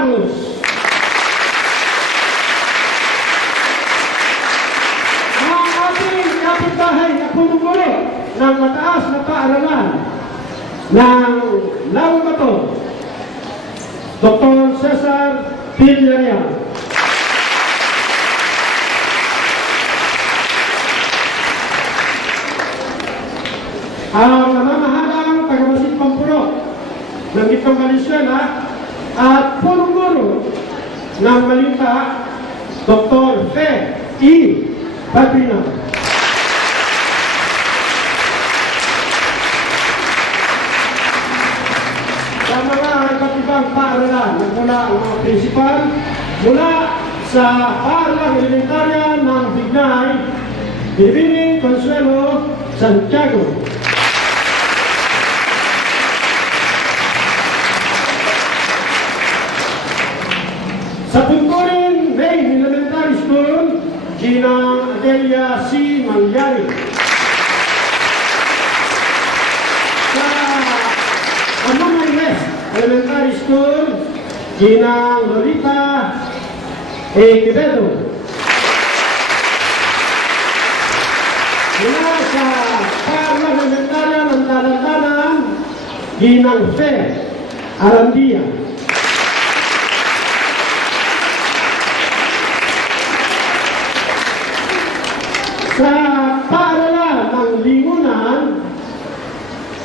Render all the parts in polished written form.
Ang ating kapitbahay na punong-puno ng mataas na paaralan ng Laong Bato, Dr. Cesar Villarreal. Ang namamahalang taga-Masit Pampuro ng Gitong Valenzuela at punong-puno ng Malinta, Dr. Fe E. Patrina. Sa mga iba't ibang paaralan, mula ang mga prinsipal, mula sa paaralang elementarya ng Bignay, Binibining Consuelo, Santiago. Sa Punturin Main Elementary School, Gina Adelia C. Mangyari. Sa Amanay West Elementary School, Gina Lolita A. Quevedo. Mula sa Paaralang Elementarya ng Dalandanan, Ginang Fe Arandia. Sa paaralan ng Lingunan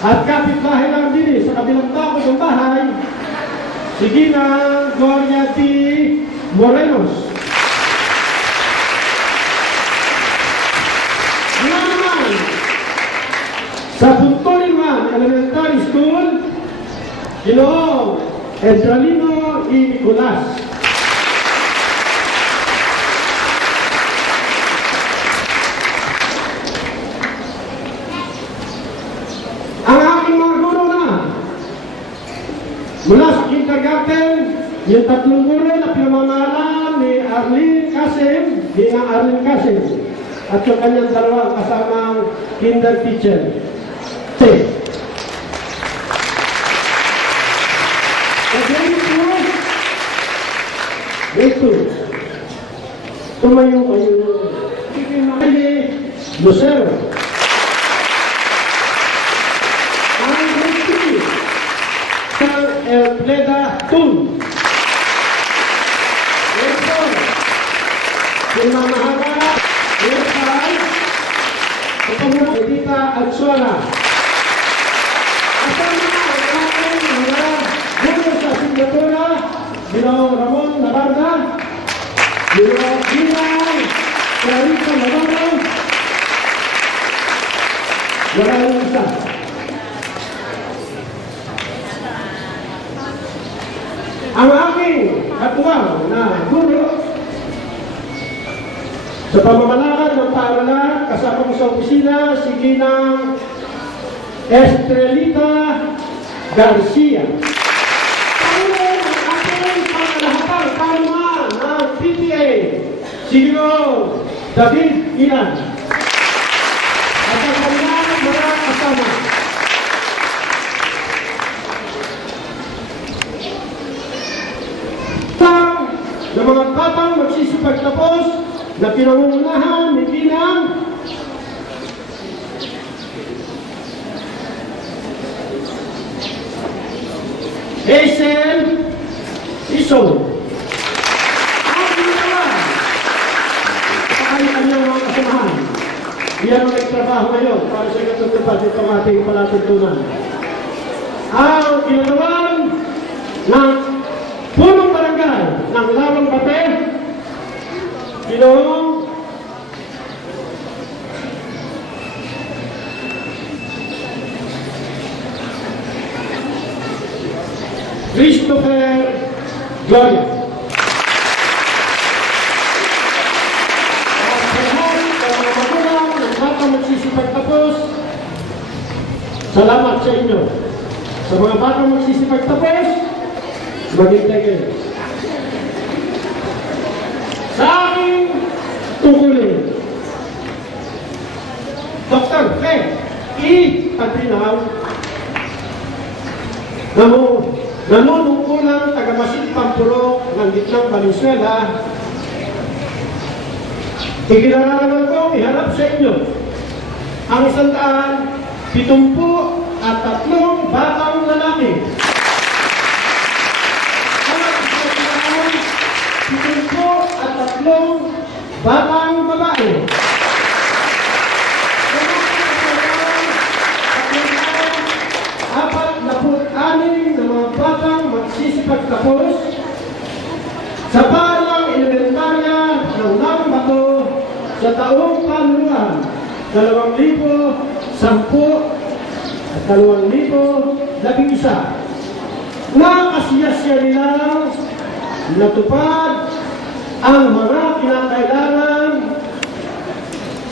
at kapitbahay lang din sa kabilang bako ng bahay, si Gina Gloria T. Morenos. Mula naman sa Punturin Elementary School, Ginoong Edralino E. Nicolas. Mula sa kindergarten, yung tatlong guro na pinamamahalaan ni Arlene Kasim, Ginang Arlene Kasim, at yung kanyang dalawang kasamang kinder teacher. Sa grade 2, tumayo kayo ni Lucero. Elpleda Tun. Ito, pinamahaba, Lepay, Kapamuno, Edita Atsuala. At ang ating mga guro sa Singapura, Ginoong Ramon Navarda, Ginoong Ginang Clarita Navarro, wala yung isa. Ang aking katuwang na guro sa pamamalakad ng paaralan, kasama ko sa opisina si Ginang Estrelita Garcia. Paulo ang ating pangalahatang panuman ng PTA, si Ginoong David Ilan. At ang kanilang mga kasama. Na mga batang magsisipagtapos na pinangungunahan ni Ginang Hazel Iso. Ang ginawa sa kanyang mga kasamahan. Iyan ang nagtrabaho ngayon para sa katutupad itong ating palatuntunan. Ang ginagawa ng punong barangay ng Lawang Bato, Ginoong Christopher Gloria. At lahat ng mga magulang ng batang magsisipagtapos, salamat sa inyo. Sa mga batang magsisipagtapos, maghintay kayo. Sa aking tungkulin, Dr. Fe E. Patrina, namo nanunungkulang taga-Masin Pampulok ng Gitnang Valenzuela, ikinararangan ko iharap sa inyo ang 173 batang lalaki. At 173 batang babae. Anim na mga batang magsisipagtapos sa paaralang elementarya ng Lambato sa taong kanluran 2010 at 2011 na kasiyasya nilang natupad ang mga kinakailangan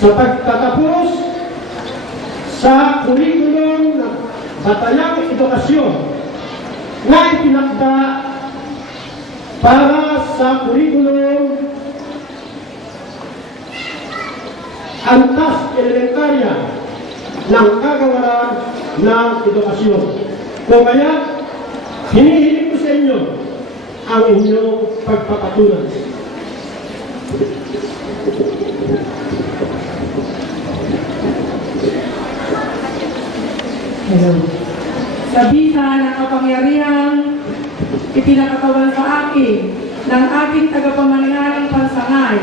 sa pagtatapos sa kurikulum ng Batayang Edukasyon na itinakda para sa kurikulum antas elementarya ng Kagawaran ng Edukasyon. Kung kaya, hinihiling ko sa inyo ang inyong pagpapatunan. Sa bisa ng kapangyarihan, ipinakatawan sa akin ng ating tagapamahalang pansangay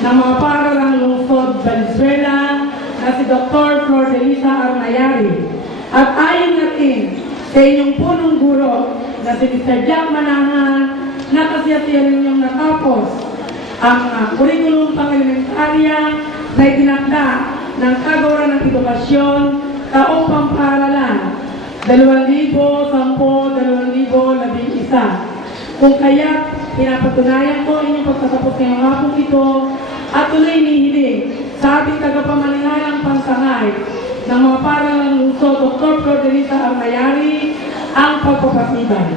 ng mga paaralang lungsod Valenzuela na si Dr. Flordelisa Arnayari at ayon natin sa inyong punong guro na si Mr. Jack Manahan na kasiyasiya ninyong natapos ang kurikulum pang-elementarya na itinakda ng Kagawaran ng Edukasyon taong pamparalan 2010-2011. Kung kaya, pinapatunayan ko inyong pagtatapos ngayong hapon ito at tuloy inihiling sa ating tagapamahalang pansangay ng mga paaralang lungsod Dr. Flordelisa Arnayari ang pagpapatibay.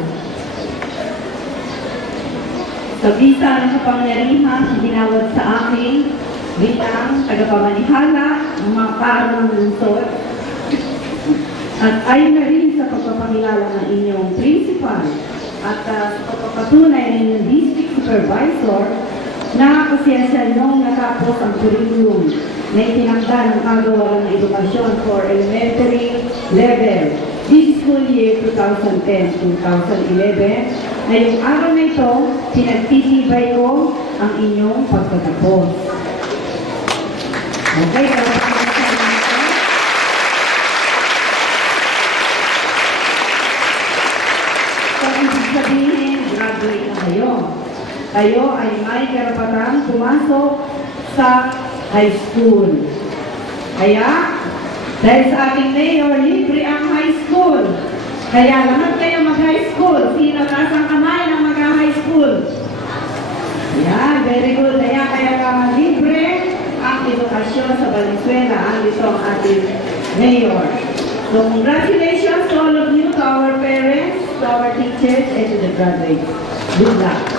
Sa bisa ng kapangyarihan, ginawad sa akin bilang tagapamahala ng mga paaralang lungsod at ayon na rin sa pagpapakilala ng inyong principal at sa pagpapatunay ng inyong district supervisor na kasiyasya nung natapos ang curriculum na itinakda ng Kagawaran ng Edukasyon for Elementary Level this school year 2010-2011 na yung araw na ito, pinagtitibay ko ang inyong pagtatapos. Okay, sabihin, graduate na kayo. Kayo ay may karapatang pumasok sa high school. Kaya, dahil sa ating mayor, libre ang high school. Kaya lahat kayo mag-high school. Sino kasang kamay ng mag-high school? Yan, very good. Kaya libre ang edukasyon sa Valenzuela. Ang ito ang ating mayor. So, congratulations to all of you, to our parents, to our teachers, and to the graduates. Good luck.